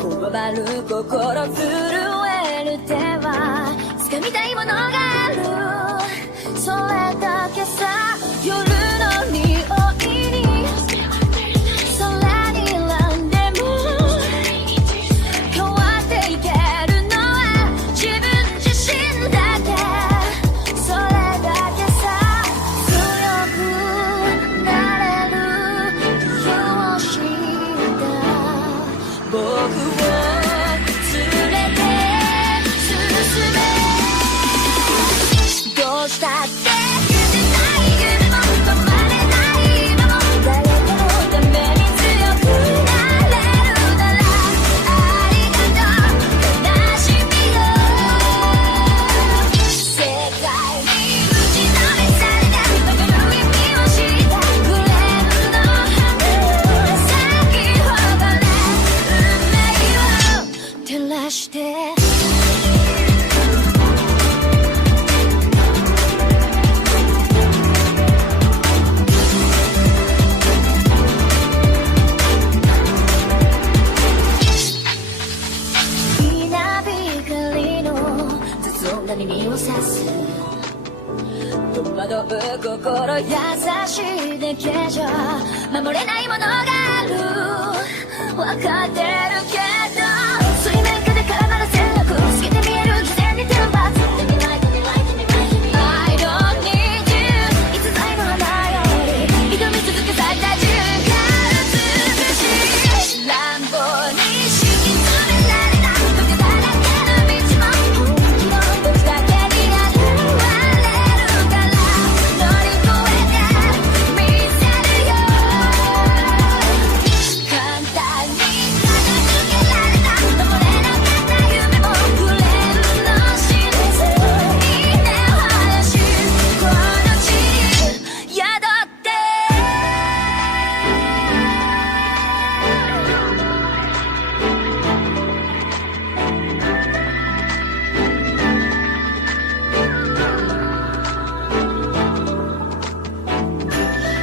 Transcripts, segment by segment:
こわばる心震える手は掴みたいものがある、それだけさ。夜の匂いに空に選んでも変わっていけるのは自分自身だけ、それだけさ。強くなれる理由を知った僕を連れて進め、どうしたって夢も止まれない今も誰かのために強くなれるならありがとう悲しみよ。世界に打ちのめされたわかる意味を知ったフレームの花咲き誇れ運命を照らして耳を刺す戸惑う心優しいだけじゃ守れないものがある、分かってるけど水面下で絡まる戦略透けて見える事前に天罰 I don't need you 逸材の花より挑み続け咲いた瞬間美しい乱暴に敷き詰められた溶けただけの道もどっちだけに現れるから乗り越えてみせるよ。簡単に駆け抜けられた登れなかった夢もフレームの印いいねを晴らしこの地に宿って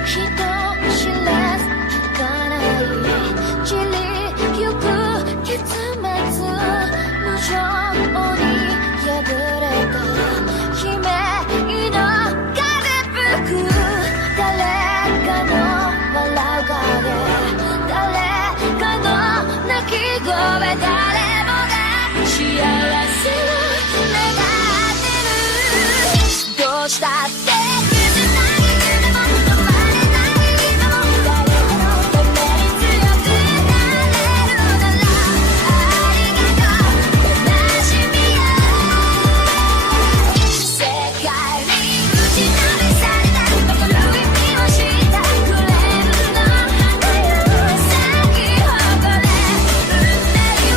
人知れず儚い散りゆく結末無情に破れた悲鳴の風吹く誰かの笑う影誰かの泣き声誰もが幸せを願ってる、どうしたって絆に夢も止まれない今も誰かのために強くなれるならありがとう悲しみよ。世界に打ちのめされたわかる意味を知ったフレームの花よ咲き誇れ運命を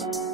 you.